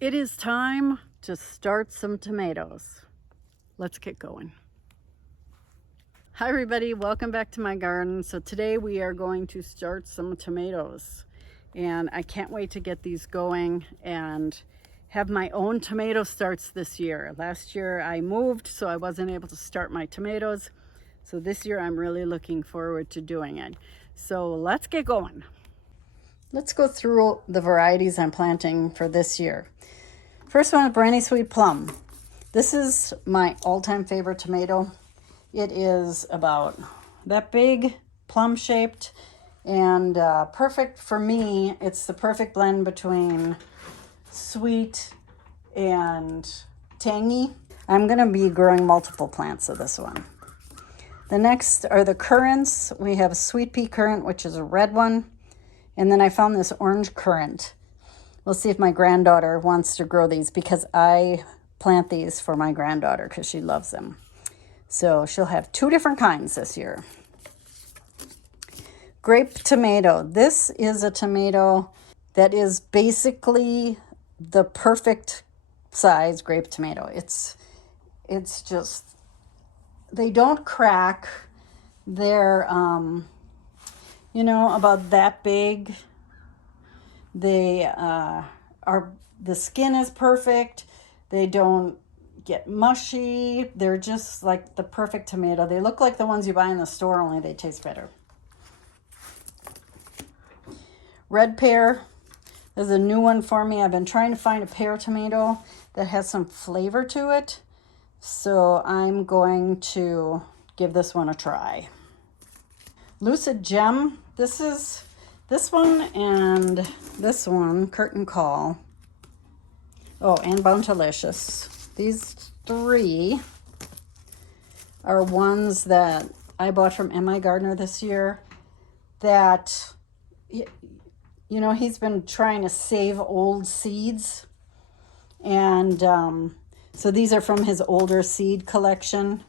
It is time to start some tomatoes. Let's get going. Hi everybody, welcome back to my garden. So today we are going to start some tomatoes, and I can't wait to get these going and have my own tomato starts this year. Last year I moved, so I wasn't able to start my tomatoes. So this year I'm really looking forward to doing it. So let's get going. Let's go through the varieties I'm planting for this year. First one is Brandy Sweet Plum. This is my all-time favorite tomato. It is about that big, plum-shaped, and perfect for me. It's the perfect blend between sweet and tangy. I'm gonna be growing multiple plants of this one. The next are the currants. We have sweet pea currant, which is a red one. And then I found this orange currant. We'll see if my granddaughter wants to grow these, because I plant these for my granddaughter because she loves them. So she'll have two different kinds this year. Grape tomato. This is a tomato that is basically the perfect size grape tomato. It's just, they don't crack. They're, about that big. They the skin is perfect. They don't get mushy. They're just like the perfect tomato. They look like the ones you buy in the store, only they taste better. Red pear is a new one for me. I've been trying to find a pear tomato that has some flavor to it. So I'm going to give this one a try. Lucid Gem. This is this one and this one, Curtain Call. Oh, and Bountilicious. These three are ones that I bought from M.I. Gardener this year that, he's been trying to save old seeds. And so these are from his older seed collection.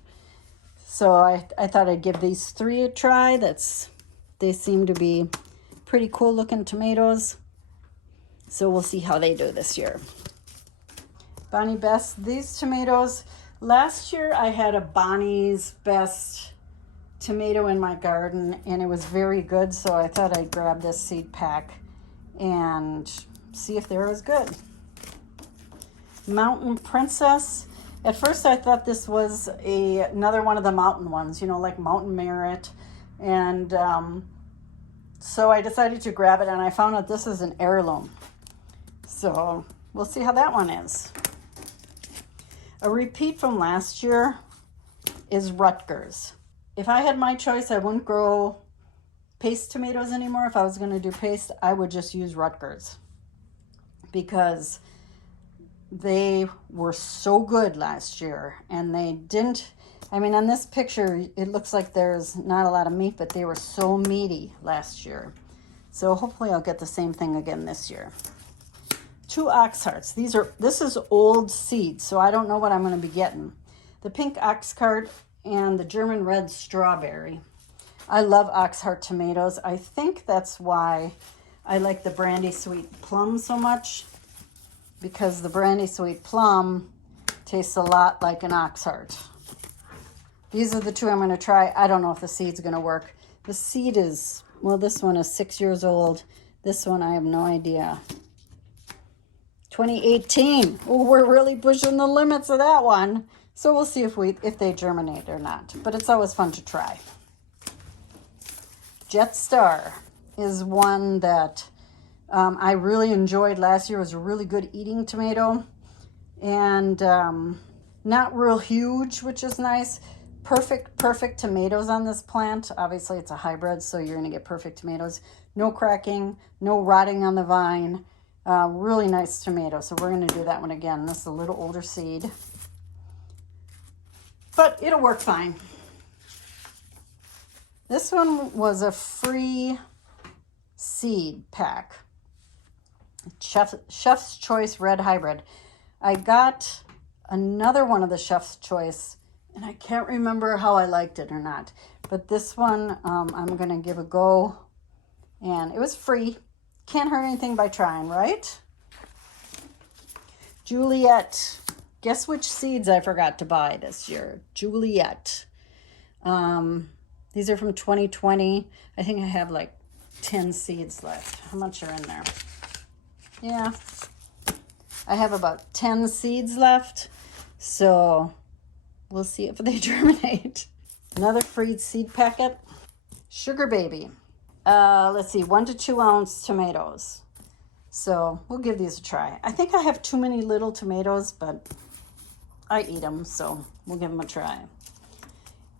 So I thought I'd give these three a try. They seem to be pretty cool looking tomatoes. So we'll see how they do this year. Bonnie Best, these tomatoes, last year I had a Bonnie's Best tomato in my garden and it was very good. So I thought I'd grab this seed pack and see if they're as good. Mountain Princess. At first I thought this was another one of the mountain ones, like Mountain Merit. And so I decided to grab it, and I found out this is an heirloom. So we'll see how that one is. A repeat from last year is Rutgers. If I had my choice, I wouldn't grow paste tomatoes anymore. If I was going to do paste, I would just use Rutgers, because they were so good last year, and they didn't, on this picture, it looks like there's not a lot of meat, but they were so meaty last year. So hopefully I'll get the same thing again this year. 2 ox hearts. This is old seed, so I don't know what I'm going to be getting. The pink ox heart and the German red strawberry. I love ox heart tomatoes. I think that's why I like the Brandy Sweet Plum so much, because the Brandy Sweet Plum tastes a lot like an ox heart. These are the 2 I'm going to try. I don't know if the seed's going to work. The seed is, this one is 6 years old. This one, I have no idea. 2018. Oh, we're really pushing the limits of that one. So we'll see if they germinate or not. But it's always fun to try. Jet Star is one that I really enjoyed last year. It was a really good eating tomato. And not real huge, which is nice. Perfect tomatoes on this plant. Obviously it's a hybrid, so you're going to get perfect tomatoes. No cracking, no rotting on the vine. Really nice tomato. So we're going to do that one again. This is a little older seed, but it'll work fine. This one was a free seed pack. Chef's Choice Red Hybrid. I got another one of the Chef's Choice, and I can't remember how I liked it or not. But this one I'm going to give a go, and it was free. Can't hurt anything by trying, right? Juliet. Guess which seeds I forgot to buy this year? Juliet. These are from 2020. I think I have like 10 seeds left. How much are in there? Yeah, I have about 10 seeds left. So we'll see if they germinate. Another free seed packet. Sugar Baby. Let's see, 1 to 2 ounce tomatoes. So we'll give these a try. I think I have too many little tomatoes, but I eat them, so we'll give them a try.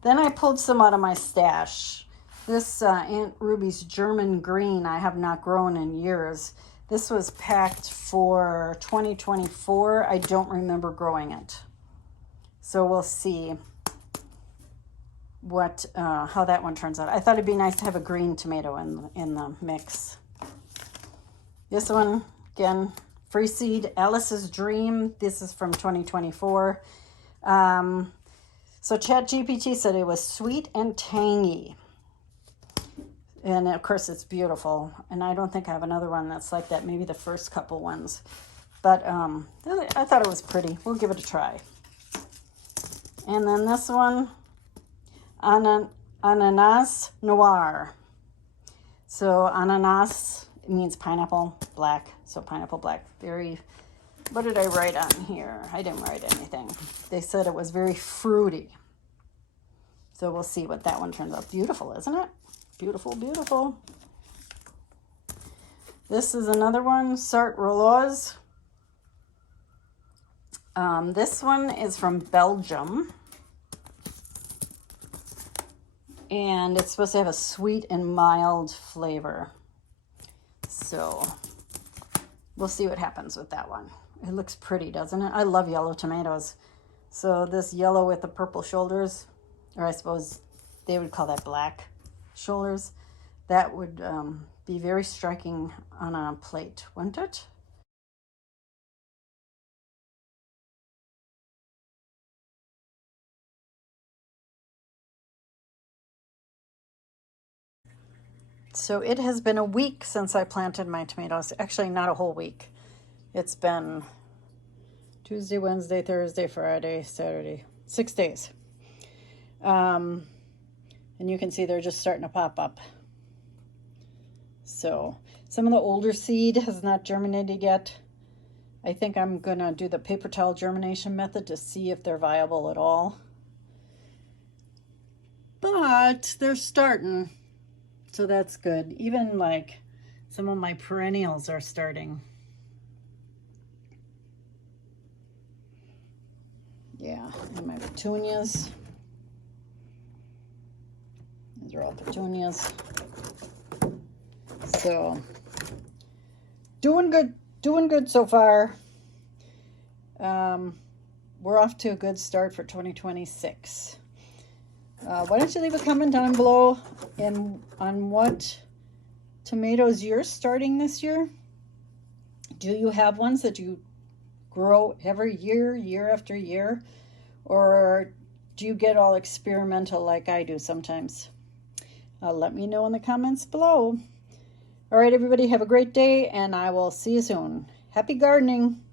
Then I pulled some out of my stash. This Aunt Ruby's German Green I have not grown in years. This was packed for 2024. I don't remember growing it. So we'll see what how that one turns out. I thought it'd be nice to have a green tomato in the mix. This one, again, free seed, Alice's Dream. This is from 2024. So ChatGPT said it was sweet and tangy. And of course it's beautiful. And I don't think I have another one that's like that. Maybe the first couple ones. But I thought it was pretty. We'll give it a try. And then this one, Ananas Noir. So ananas means pineapple black. So pineapple black. Very, what did I write on here? I didn't write anything. They said it was very fruity. So we'll see what that one turns out. Beautiful, isn't it? Beautiful, beautiful. This is another one, Sartre Rouleaux. This one is from Belgium. And it's supposed to have a sweet and mild flavor. So we'll see what happens with that one. It looks pretty, doesn't it? I love yellow tomatoes. So this yellow with the purple shoulders, or I suppose they would call that black shoulders, that would be very striking on a plate, wouldn't it? So it has been a week since I planted my tomatoes. Actually, not a whole week. It's been Tuesday, Wednesday, Thursday, Friday, Saturday, 6 days. And you can see they're just starting to pop up. So some of the older seed has not germinated yet. I think I'm gonna do the paper towel germination method to see if they're viable at all. But they're starting, so that's good. Even like some of my perennials are starting. Yeah, and my petunias. These are all petunias. So, doing good so far. We're off to a good start for 2026. Why don't you leave a comment down below on what tomatoes you're starting this year? Do you have ones that you grow every year, year after year? Or do you get all experimental like I do sometimes? Let me know in the comments below. All right, everybody, have a great day, and I will see you soon. Happy gardening.